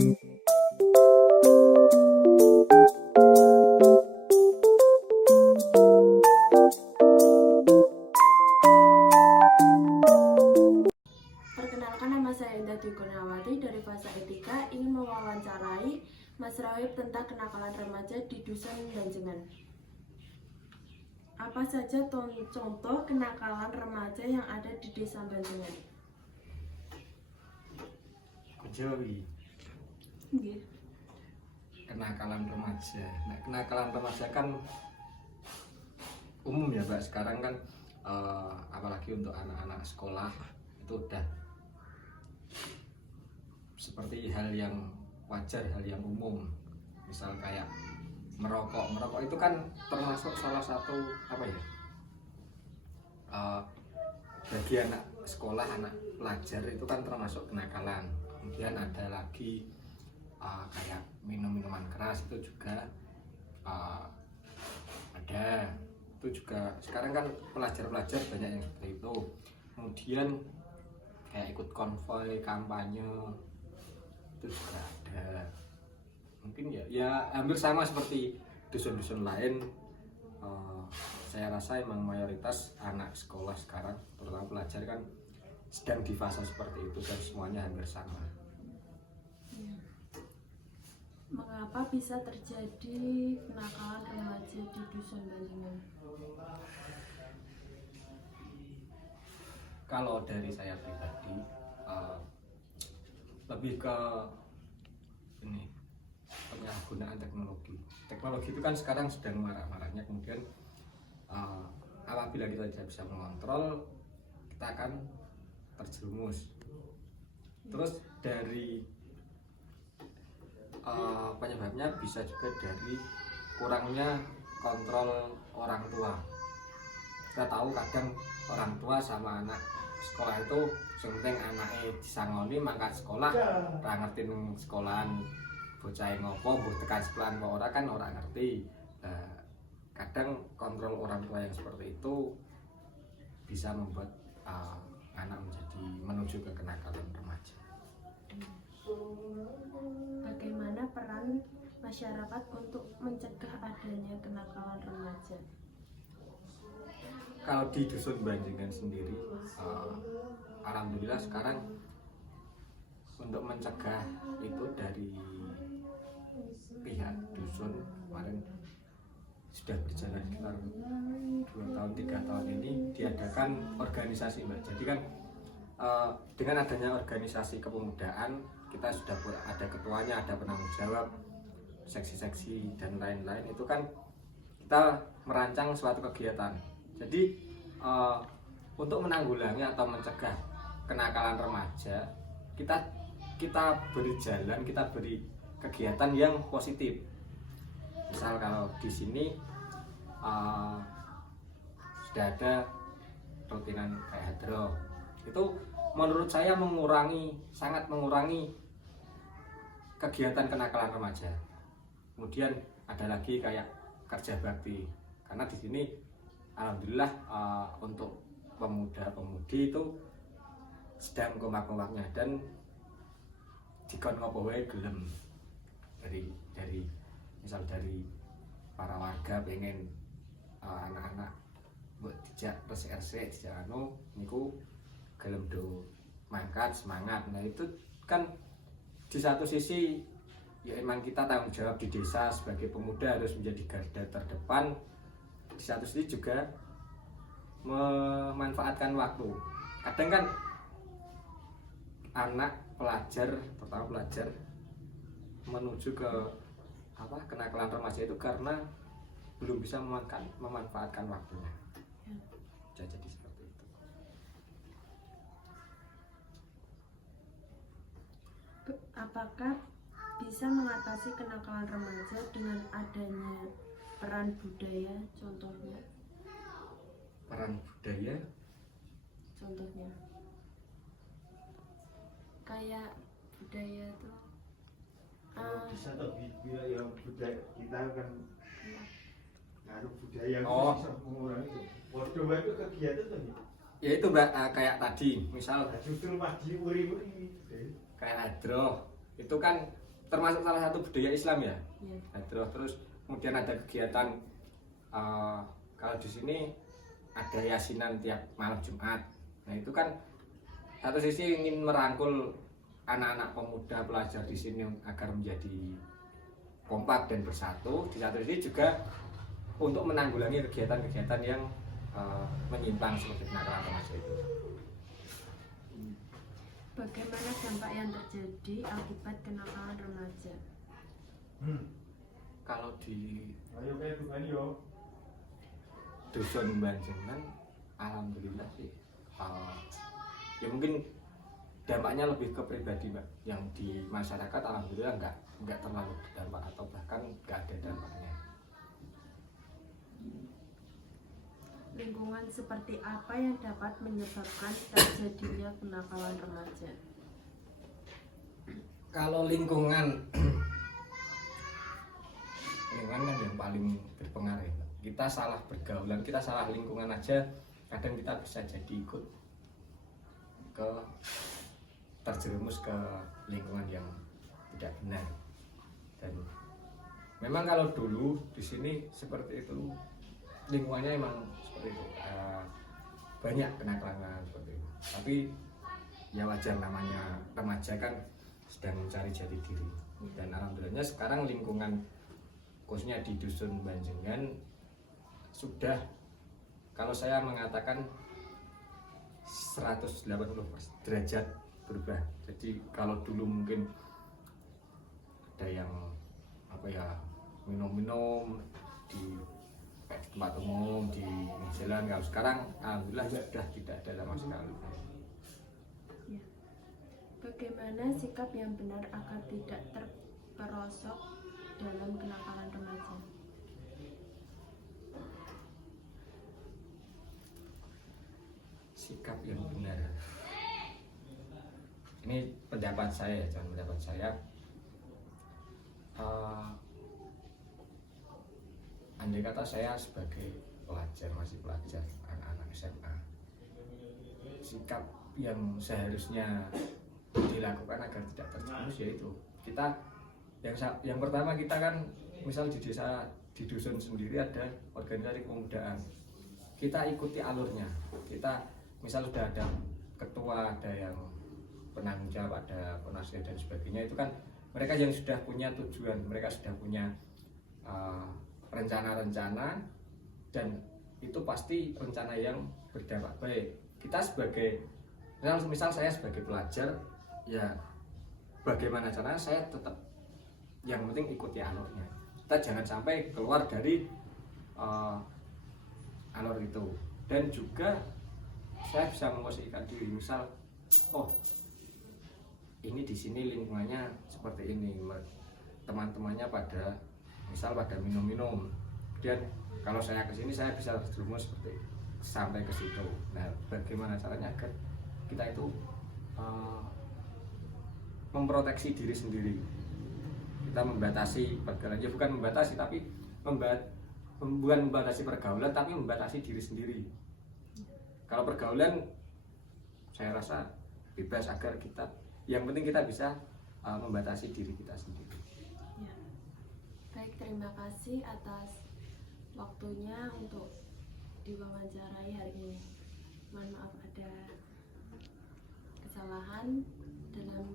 Perkenalkan, nama saya Indah Dwi Kurniawati dari Fasa Etika, ingin mewawancarai Mas Rawib tentang kenakalan remaja di Dusun Banjengan. Apa saja contoh kenakalan remaja yang ada di Desa Banjengan? Jawi Nggih. kenakalan remaja. Nah, kenakalan remaja kan umum ya Mbak, sekarang kan apalagi untuk anak-anak sekolah itu udah seperti hal yang wajar, hal yang umum. Misal kayak merokok itu kan termasuk salah satu apa ya, bagi anak sekolah, anak pelajar itu kan termasuk kenakalan. Kemudian ada lagi kayak minuman keras itu juga ada. Itu juga sekarang kan pelajar-pelajar banyak yang seperti itu. Kemudian kayak ikut konvoi kampanye itu juga ada. Mungkin ya hampir sama seperti dusun-dusun lain. Saya rasa emang mayoritas anak sekolah sekarang, terutama pelajar, kan sedang di fase seperti itu dan semuanya hampir sama. Mengapa bisa terjadi kenakalan remaja di Dusun Banjengan? Kalau dari saya pribadi, lebih ke ini, penyalahgunaan teknologi. Teknologi itu kan sekarang sedang marak-maraknya. Kemudian apabila kita tidak bisa mengontrol, kita akan terjerumus. Terus dari penyebabnya bisa juga dari kurangnya kontrol orang tua. Kita tahu kadang orang tua sama anak sekolah itu penting anaknya disangoni mangkat sekolah, ora ngerti nang sekolahan bocah ngopo, mbok tekan sekolahan kok ora, kan ora ngerti. Kadang kontrol orang tua yang seperti itu bisa membuat anak menuju ke kenakalan remaja. Bagaimana peran masyarakat untuk mencegah adanya kenakalan remaja? Kalau di Dusun Banjengan sendiri, alhamdulillah sekarang untuk mencegah itu dari pihak dusun kemarin sudah berjalan sekitar 2 tahun 3 tahun ini diadakan organisasi Mbak. Jadi kan dengan adanya organisasi kepemudaan, kita sudah ada ketuanya, ada penanggung jawab, seksi-seksi dan lain-lain. Itu kan kita merancang suatu kegiatan. Jadi untuk menanggulangi atau mencegah kenakalan remaja, kita beri jalan, kita beri kegiatan yang positif. Misal kalau di sini sudah ada rutinan kayak hadroh, itu menurut saya sangat mengurangi kegiatan kenakalan remaja. Kemudian ada lagi kayak kerja bakti, karena di sini alhamdulillah untuk pemuda-pemudi itu sedang kompak-kompaknya dan dikon ngopo wae gelem, dari misal dari para warga pengen anak-anak buat dijak res RC dijak niku gelem do mangkat semangat. Nah itu kan di satu sisi ya emang kita tanggung jawab di desa sebagai pemuda harus menjadi garda terdepan. Di satu sisi juga memanfaatkan waktu. Kadang kan anak pelajar, terutama pelajar, menuju ke kenakalan remaja itu karena belum bisa memanfaatkan waktunya. Bisa jadi seperti itu. Apakah bisa mengatasi kenakalan remaja dengan adanya peran budaya, contohnya? Peran budaya? Contohnya kayak budaya tuh bisa tuh yang budaya kita kan ngaruh budaya bisa mengurangi. Waduh, itu kegiatan tuh ya itu Mbak, kayak tadi misal justru maju uri-uri kayak hadroh itu kan termasuk salah satu budaya Islam ya. Ya. Nah, terus kemudian ada kegiatan kalau di sini ada yasinan tiap malam Jumat. Nah itu kan satu sisi ingin merangkul anak-anak pemuda pelajar di sini agar menjadi kompak dan bersatu. Di satu sisi juga untuk menanggulangi kegiatan-kegiatan yang menyimpang seperti kenakalan remaja itu. Bagaimana dampak yang terjadi akibat kenakalan remaja? Kalau di Ayo kayak bukan yo. dusun Banjengan, alhamdulillah sih ya mungkin dampaknya lebih ke pribadi Mbak. Yang di masyarakat alhamdulillah nggak terlalu berdampak atau bahkan nggak ada dampaknya. Lingkungan seperti apa yang dapat menyebabkan terjadinya kenakalan remaja? Kalau lingkungan kan yang paling berpengaruh. Kita salah pergaulan, kita salah lingkungan aja, kadang kita bisa jadi ikut terjerumus ke lingkungan yang tidak benar. Dan memang kalau dulu di sini seperti itu, lingkungannya emang seperti itu, banyak kenakalan seperti itu. Tapi ya wajar, namanya remaja kan sedang mencari jati diri. Dan alhamdulillahnya sekarang lingkungan khususnya di dusun Banjengan sudah, kalau saya mengatakan 180 derajat berubah. Jadi kalau dulu mungkin ada yang minum-minum di tempat umum, di jalan, kalau sekarang alhamdulillah sudah tidak ada sama sekali. Ya. Bagaimana sikap yang benar agar tidak terperosok dalam kenakalan remaja? Sikap yang benar, ini pendapat saya, jangan pendapat saya. Andai kata saya sebagai pelajar, masih pelajar, anak-anak SMA, sikap yang seharusnya dilakukan agar tidak terjerumus yaitu kita yang pertama, kita kan misal di desa, di dusun sendiri ada organisasi kepemudaan, kita ikuti alurnya. Kita misal sudah ada ketua, ada yang penanggung jawab, ada penasihat dan sebagainya, itu kan mereka yang sudah punya tujuan, mereka sudah punya rencana-rencana, dan itu pasti rencana yang berdampak baik. Kita sebagai misal saya sebagai pelajar, ya bagaimana caranya saya tetap yang penting ikuti alurnya. Kita jangan sampai keluar dari alur itu. Dan juga saya bisa memposisikan diri, misal ini di sini lingkungannya seperti ini, teman-temannya pada minum-minum, kemudian kalau saya ke sini saya bisa terjerumus seperti sampai ke situ. Nah, bagaimana caranya agar kita itu memproteksi diri sendiri, kita membatasi pergaulan, ya bukan membatasi tapi bukan membatasi pergaulan, tapi membatasi diri sendiri. Kalau pergaulan saya rasa bebas, agar kita, yang penting kita bisa membatasi diri kita sendiri. Ya. Baik, terima kasih atas waktunya untuk diwawancarai hari ini. Mohon maaf ada kesalahan dalam